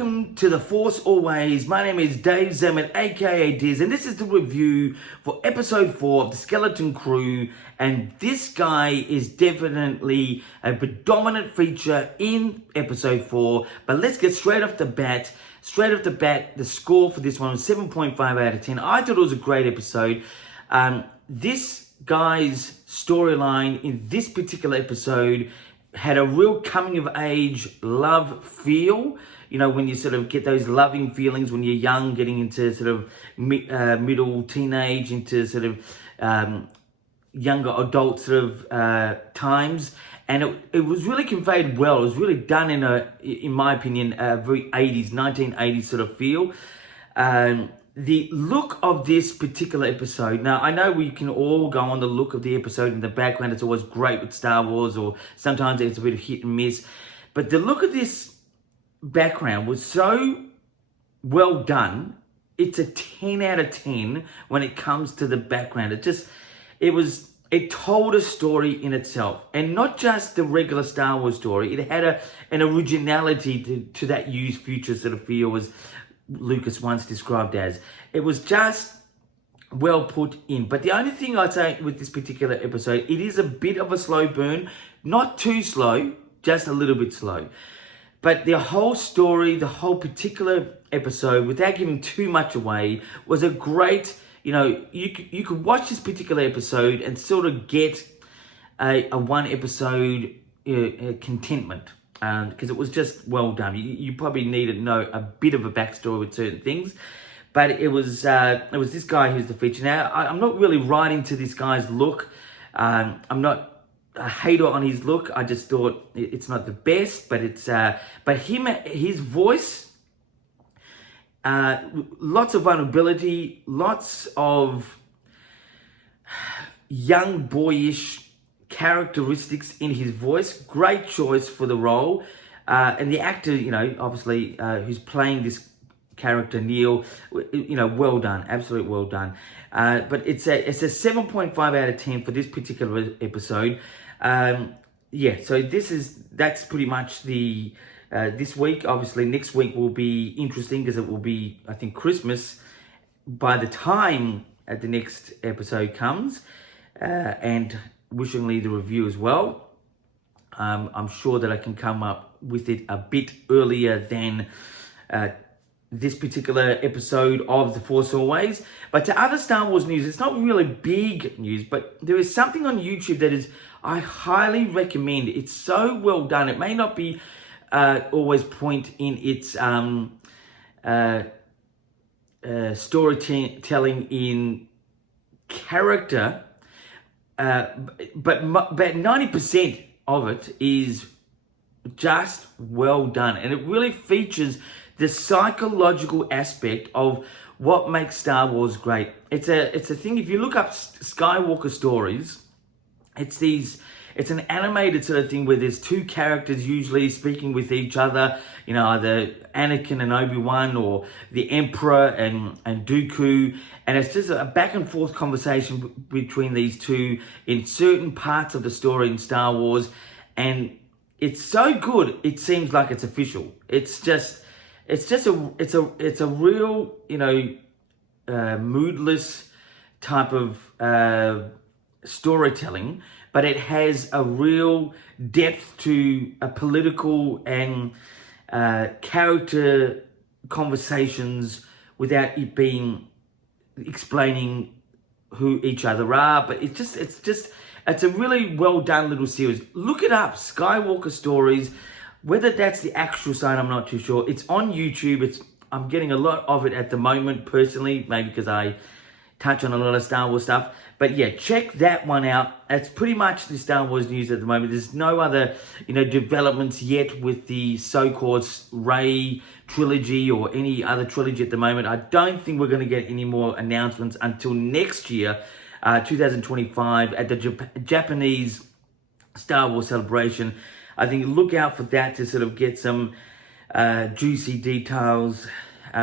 welcome to The Force Always. My name is Dave Zeman, aka Diz, and this is the review for episode 4 of The Skeleton Crew. And this guy is definitely a predominant feature in episode 4. But let's get straight off the bat. The score for this one was 7.5 out of 10. I thought it was a great episode. This guy's storyline in this particular episode had a real coming of age love feel. You know, when you sort of get those loving feelings when you're young, getting into sort of middle teenage, into sort of younger adult sort of times. And it was really conveyed well. It was really done in my opinion, a very 1980s sort of feel. The look of this particular episode, now I know we can all go on the look of the episode in the background. It's always great with Star Wars, or sometimes it's a bit of hit and miss. But the look of this background was so well done. It's a 10 out of 10 when it comes to the background. It told a story in itself, and not just the regular Star Wars story. It had an originality to that used future sort of feel, as Lucas once described as. It was just well put in. But the only thing I'd say with this particular episode, it is a bit of a slow burn. Not too slow, just a little bit slow. But the whole story, the whole particular episode, without giving too much away, was a great, you know, you could watch this particular episode and sort of get a one episode contentment. Because it was just well done. You probably needed to know a bit of a backstory with certain things, but it was this guy who's the feature. Now I'm not really writing to this guy's look. I'm not a hater on his look. I just thought it's not the best, but his voice, lots of vulnerability, lots of young boyish characteristics in his voice. Great choice for the role, and the actor, you know, obviously who's playing this character, Neil, you know, well done, absolutely well done. But it's a 7.5 out of 10 for this particular episode. Yeah, so that's pretty much the this week. Obviously next week will be interesting, because it will be, I think, Christmas by the time the next episode comes, and wishingly the review as well. I'm sure that I can come up with it a bit earlier than this particular episode of The Force Always. But to other Star Wars news, it's not really big news, but there is something on YouTube that I highly recommend. It's so well done. It may not be always point in its storytelling in character, but 90% of it is just well done, and it really features the psychological aspect of what makes Star Wars great. It's a thing. If you look up Skywalker stories, it's an animated sort of thing where there's two characters usually speaking with each other, you know, either Anakin and Obi-Wan, or the Emperor and Dooku. And it's just a back and forth conversation between these two in certain parts of the story in Star Wars. And it's so good, it seems like it's official. It's a real, you know, moodless type of storytelling, but it has a real depth to a political and character conversations without it being explaining who each other are. But it's a really well done little series. Look it up, Skywalker Stories. Whether that's the actual site, I'm not too sure. It's on YouTube. I'm getting a lot of it at the moment personally, maybe because I touch on a lot of Star Wars stuff. But yeah, check that one out. That's pretty much the Star Wars news at the moment. There's no other, you know, developments yet with the so-called Rey trilogy or any other trilogy at the moment. I don't think we're going to get any more announcements until next year, 2025, at the Japanese Star Wars celebration. I think look out for that to sort of get some juicy details,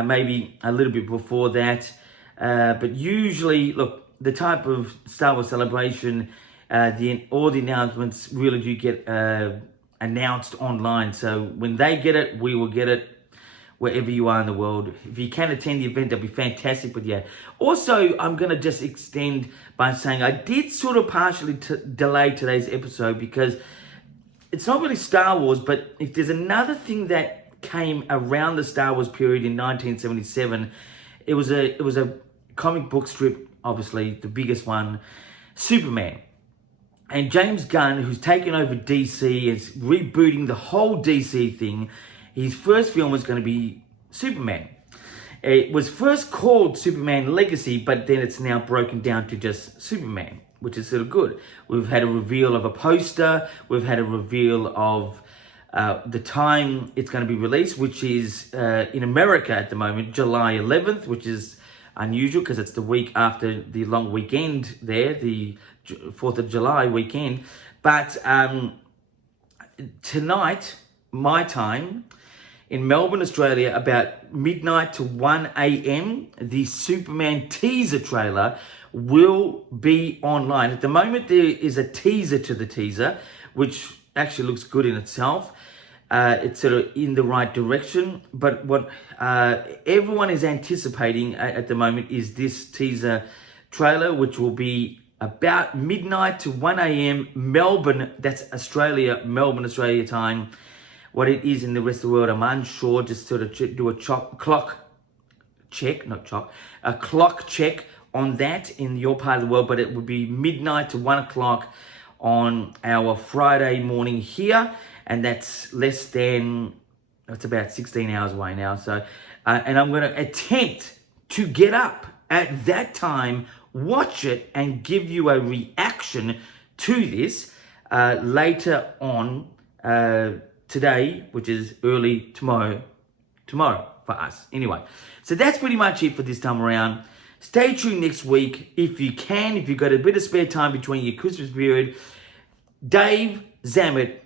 maybe a little bit before that. But usually, look, the type of Star Wars celebration, all the announcements really do get announced online. So when they get it, we will get it. wherever you are in the world. If you can attend the event, that'd be fantastic. But yeah, also I'm gonna just extend by saying I did sort of partially delay today's episode because it's not really Star Wars, but if there's another thing that came around the Star Wars period in 1977, it was a comic book strip, obviously the biggest one, Superman. And James Gunn, who's taken over DC, is rebooting the whole DC thing. His first film was going to be Superman. It was first called Superman Legacy, but then it's now broken down to just Superman, which is sort of good. We've had a reveal of a poster. We've had a reveal of the time it's going to be released, which is in America at the moment, July 11th, which is unusual because it's the week after the long weekend there, the 4th of July weekend. But tonight, my time, in Melbourne, Australia, about midnight to 1 a.m, the Superman teaser trailer will be online. At the moment, there is a teaser to the teaser, which actually looks good in itself. It's sort of in the right direction, but what everyone is anticipating at the moment is this teaser trailer, which will be about midnight to 1 a.m. Melbourne, that's Australia, Melbourne, Australia time. What it is in the rest of the world, I'm unsure. Just sort of do a clock check on that in your part of the world, but it would be midnight to 1 o'clock on our Friday morning here, and that's less than, it's about 16 hours away now. So, and I'm going to attempt to get up at that time, watch it, and give you a reaction to this later on today, which is early tomorrow for us. Anyway, so that's pretty much it for this time around. Stay tuned next week if you can, if you've got a bit of spare time between your Christmas period. Dave Zammit,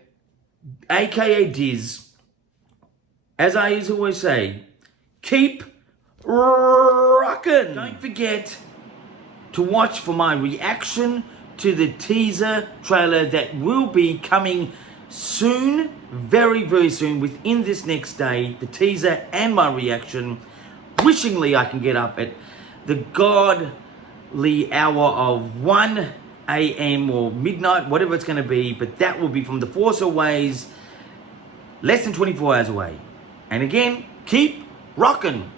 aka Diz, as I always say, keep rockin'. Don't forget to watch for my reaction to the teaser trailer that will be coming soon, very, very soon, within this next day, the teaser and my reaction. Wishingly I can get up at the godly hour of 1 a.m. or midnight, whatever it's going to be, but that will be from The Force Awakens, less than 24 hours away. And again, keep rocking.